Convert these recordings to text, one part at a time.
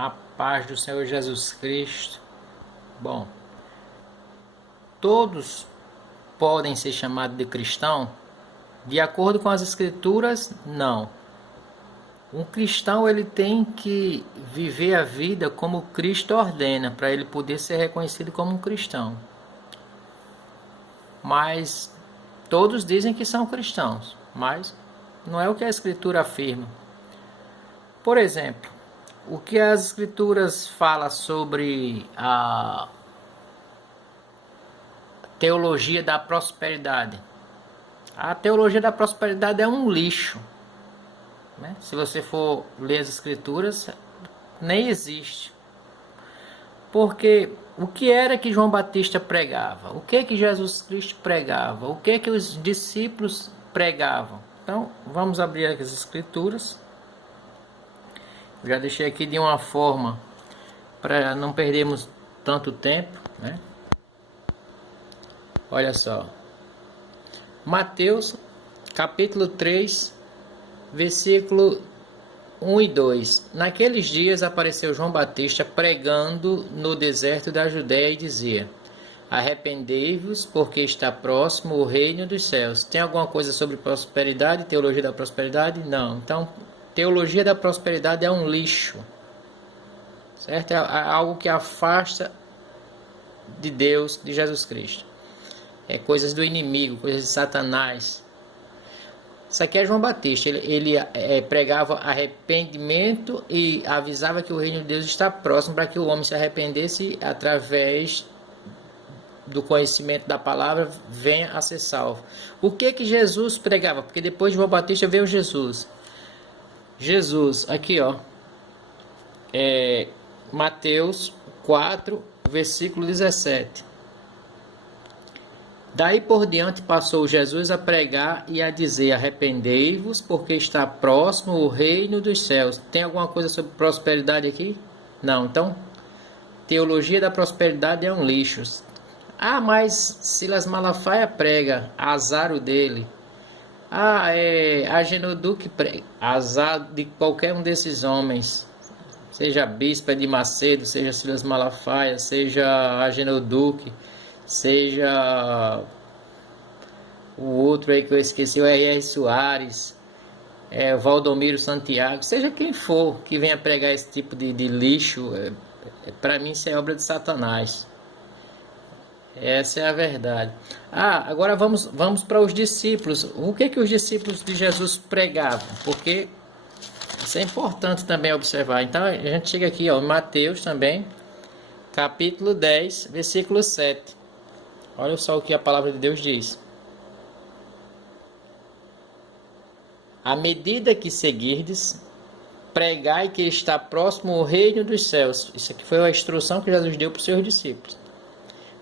A paz do Senhor Jesus Cristo. Bom, todos podem ser chamados de cristão? De acordo com as escrituras, não. Um cristão ele tem que viver a vida como Cristo ordena, para ele poder ser reconhecido como um cristão. Mas todos dizem que são cristãos, mas não é o que a escritura afirma. Por exemplo, o que as escrituras falam sobre a teologia da prosperidade? A teologia da prosperidade é um lixo, né? Se você for ler as escrituras, nem existe. Porque o que era que João Batista pregava? O que Jesus Cristo pregava? O que os discípulos pregavam? Então, vamos abrir aqui as escrituras. Já deixei aqui de uma forma para não perdermos tanto tempo, né? Olha só. Mateus, capítulo 3, versículo 1 e 2. Naqueles dias apareceu João Batista pregando no deserto da Judéia e dizia: arrependei-vos, porque está próximo o reino dos céus. Tem alguma coisa sobre prosperidade, teologia da prosperidade? Não. Então, teologia da prosperidade é um lixo, certo? É algo que afasta de Deus, de Jesus Cristo. É coisas do inimigo, coisas de Satanás. Isso aqui é João Batista. Ele pregava arrependimento e avisava que o reino de Deus está próximo, para que o homem se arrependesse através do conhecimento da palavra, venha a ser salvo. O que Jesus pregava? Porque depois de João Batista veio Jesus. Aqui ó, Mateus 4, versículo 17. Daí por diante passou Jesus a pregar e a dizer: arrependei-vos, porque está próximo o reino dos céus. Tem alguma coisa sobre prosperidade aqui? Não. Então, teologia da prosperidade é um lixo. Ah, mas Silas Malafaia prega, azar o dele. Agenoduque prega, azar de qualquer um desses homens. Seja Bispa de Macedo, seja Silas Malafaia, seja Agenoduque, seja o outro aí que eu esqueci, o R.R. Soares, o Valdomiro Santiago, seja quem for que venha pregar esse tipo de lixo, para mim isso é obra de Satanás. Essa é a verdade. Agora vamos para os discípulos. O que os discípulos de Jesus pregavam? Porque isso é importante também observar. Então a gente chega aqui, ó, Mateus também, capítulo 10, versículo 7. Olha só o que a palavra de Deus diz. À medida que seguirdes, pregai que está próximo o reino dos céus. Isso aqui foi a instrução que Jesus deu para os seus discípulos.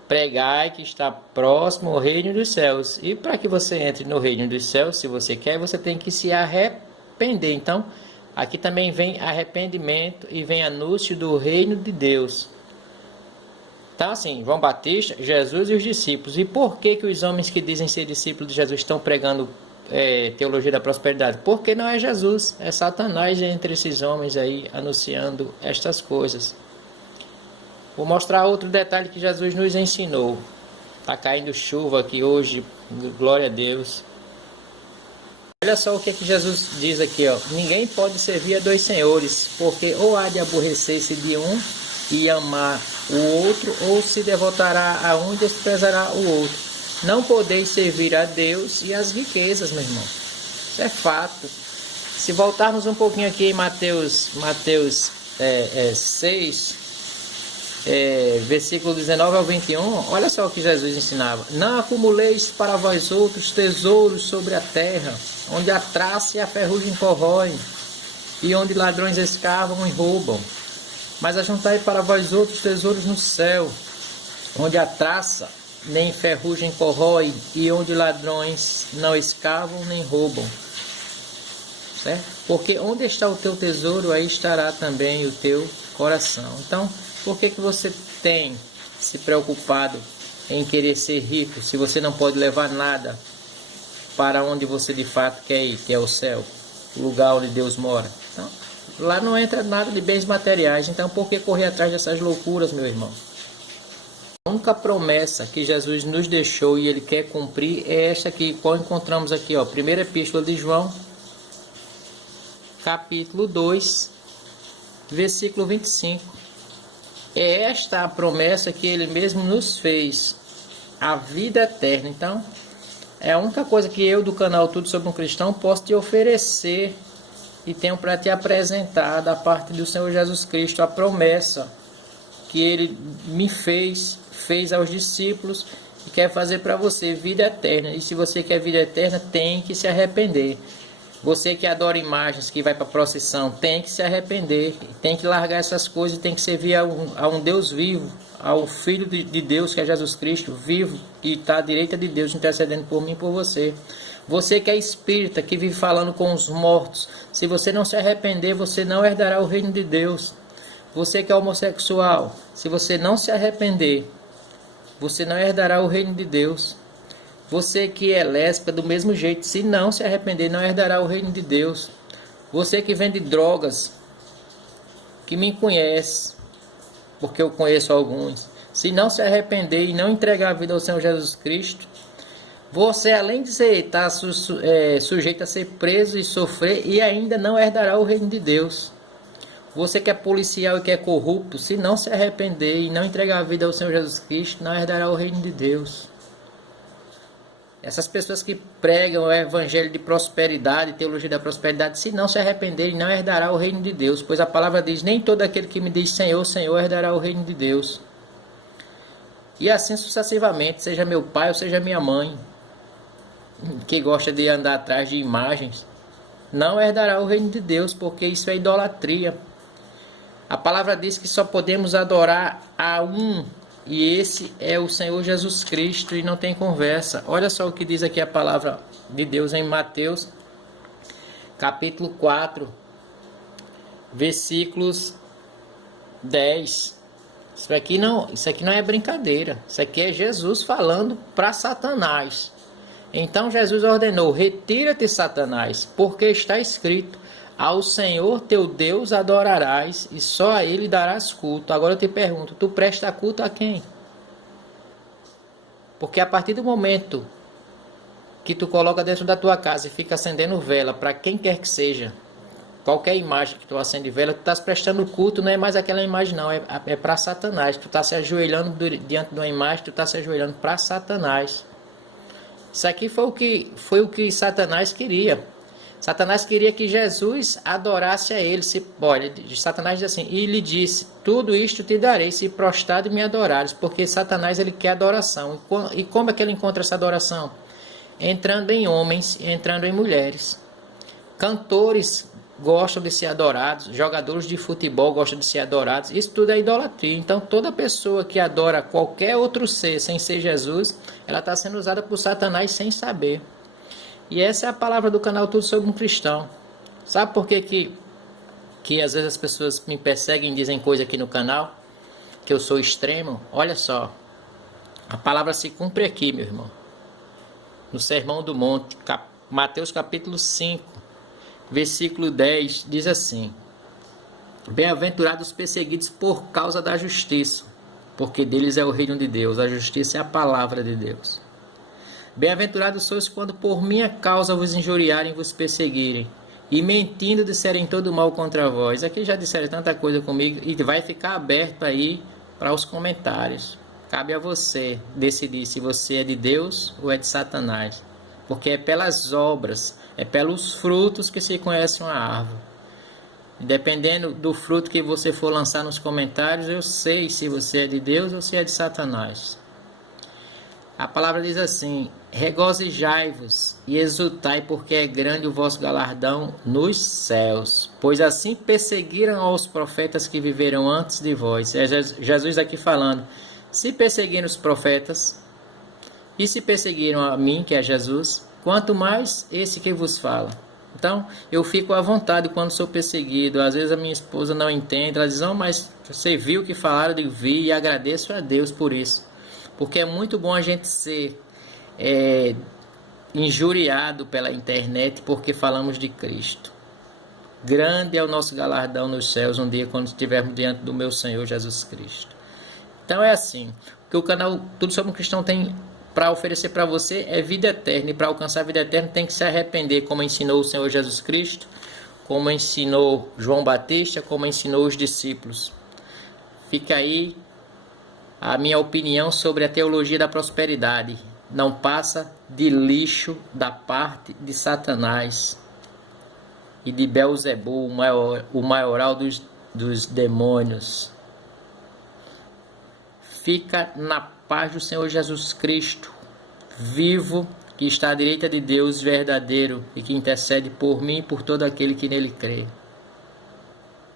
Pregai que está próximo o reino dos céus. E para que você entre no reino dos céus, se você quer, você tem que se arrepender. Então, aqui também vem arrependimento e vem anúncio do reino de Deus. Então, assim, João Batista, Jesus e os discípulos. E por que os homens que dizem ser discípulos de Jesus estão pregando teologia da prosperidade? Porque não é Jesus, é Satanás entre esses homens aí anunciando estas coisas. Vou mostrar outro detalhe que Jesus nos ensinou. Está caindo chuva aqui hoje, glória a Deus. Olha só o que Jesus diz aqui, ó. Ninguém pode servir a dois senhores, porque ou há de aborrecer-se de um e amar o outro, ou se devotará a um e desprezará o outro. Não podeis servir a Deus e às riquezas, meu irmão. Isso é fato. Se voltarmos um pouquinho aqui em Mateus 6, versículo 19 ao 21, olha só o que Jesus ensinava. Não acumuleis para vós outros tesouros sobre a terra, onde a traça e a ferrugem corroem, e onde ladrões escavam e roubam. Mas ajuntai para vós outros tesouros no céu, onde a traça nem ferrugem corrói, e onde ladrões não escavam nem roubam. Certo? Porque onde está o teu tesouro, aí estará também o teu coração. Então, por que você tem se preocupado em querer ser rico, se você não pode levar nada para onde você de fato quer ir, que é o céu, o lugar onde Deus mora? Então, Lá não entra nada de bens materiais. Então por que correr atrás dessas loucuras, meu irmão? A única promessa que Jesus nos deixou e Ele quer cumprir é esta aqui, qual encontramos aqui, ó, primeira epístola de João, capítulo 2, versículo 25. É esta a promessa que Ele mesmo nos fez, a vida eterna. Então, é a única coisa que eu do canal Tudo Sobre um Cristão posso te oferecer e tenho para te apresentar da parte do Senhor Jesus Cristo, a promessa que Ele me fez aos discípulos e quer fazer para você, vida eterna. E se você quer vida eterna, tem que se arrepender. Você que adora imagens, que vai para a procissão, tem que se arrepender, tem que largar essas coisas, tem que servir a um Deus vivo, ao Filho de Deus, que é Jesus Cristo, vivo, que está à direita de Deus, intercedendo por mim e por você. Você que é espírita, que vive falando com os mortos, se você não se arrepender, você não herdará o reino de Deus. Você que é homossexual, se você não se arrepender, você não herdará o reino de Deus. Você que é lésbica, do mesmo jeito, se não se arrepender, não herdará o reino de Deus. Você que vende drogas, que me conhece, porque eu conheço alguns, se não se arrepender e não entregar a vida ao Senhor Jesus Cristo, você, além de estar sujeito a ser preso e sofrer, e ainda não herdará o reino de Deus. Você que é policial e que é corrupto, se não se arrepender e não entregar a vida ao Senhor Jesus Cristo, não herdará o reino de Deus. Essas pessoas que pregam o evangelho de prosperidade, teologia da prosperidade, se não se arrependerem, não herdará o reino de Deus. Pois a palavra diz, nem todo aquele que me diz Senhor, Senhor, herdará o reino de Deus. E assim sucessivamente, seja meu pai ou seja minha mãe, que gosta de andar atrás de imagens, não herdará o reino de Deus, porque isso é idolatria. A palavra diz que só podemos adorar a um, e esse é o Senhor Jesus Cristo, e não tem conversa. Olha só o que diz aqui a palavra de Deus em Mateus, capítulo 4, versículos 10. Isso aqui não é brincadeira, isso aqui é Jesus falando para Satanás. Então Jesus ordenou, retira-te, Satanás, porque está escrito, ao Senhor teu Deus adorarás e só a Ele darás culto. Agora eu te pergunto, tu presta culto a quem? Porque a partir do momento que tu coloca dentro da tua casa e fica acendendo vela para quem quer que seja, qualquer imagem que tu acende vela, tu estás prestando culto, não é mais aquela imagem não, é para Satanás. Tu estás se ajoelhando diante de uma imagem, tu estás se ajoelhando para Satanás. Isso aqui foi o que Satanás queria. Satanás queria que Jesus adorasse a ele. Olha, Satanás diz assim, e lhe disse, tudo isto te darei, se prostrado me adorares, porque Satanás ele quer adoração. E como é que ele encontra essa adoração? Entrando em homens, entrando em mulheres. Cantores gostam de ser adorados, jogadores de futebol gostam de ser adorados, isso tudo é idolatria. Então toda pessoa que adora qualquer outro ser sem ser Jesus, ela está sendo usada por Satanás sem saber. E essa é a palavra do canal Tudo Sobre um Cristão. Sabe por que às vezes as pessoas me perseguem e dizem coisa aqui no canal? Que eu sou extremo? Olha só, a palavra se cumpre aqui, meu irmão. No Sermão do Monte, Mateus capítulo 5, versículo 10, diz assim, bem-aventurados os perseguidos por causa da justiça, porque deles é o reino de Deus. A justiça é a palavra de Deus. Bem-aventurados sois quando por minha causa vos injuriarem e vos perseguirem, e mentindo disserem todo mal contra vós. Aqui já disseram tanta coisa comigo, e vai ficar aberto aí para os comentários. Cabe a você decidir se você é de Deus ou é de Satanás. Porque é pelas obras, é pelos frutos que se conhece uma árvore. Dependendo do fruto que você for lançar nos comentários, eu sei se você é de Deus ou se é de Satanás. A palavra diz assim, regozijai-vos e exultai, porque é grande o vosso galardão nos céus. Pois assim perseguiram aos profetas que viveram antes de vós. É Jesus aqui falando, se perseguiram os profetas, e se perseguiram a mim, que é Jesus, quanto mais esse que vos fala. Então, eu fico à vontade quando sou perseguido. Às vezes a minha esposa não entende, ela diz, não, mas você viu o que falaram? Eu digo, vi, e agradeço a Deus por isso. Porque é muito bom a gente ser injuriado pela internet porque falamos de Cristo. Grande é o nosso galardão nos céus um dia quando estivermos diante do meu Senhor Jesus Cristo. Então é assim, o que o canal Tudo Sobre um Cristão tem para oferecer para você é vida eterna, e para alcançar a vida eterna tem que se arrepender, como ensinou o Senhor Jesus Cristo, como ensinou João Batista, como ensinou os discípulos. Fica aí a minha opinião sobre a teologia da prosperidade. Não passa de lixo da parte de Satanás e de Belzebu, o maioral dos demônios. Fica na paz do Senhor Jesus Cristo, vivo, que está à direita de Deus verdadeiro e que intercede por mim e por todo aquele que nele crê.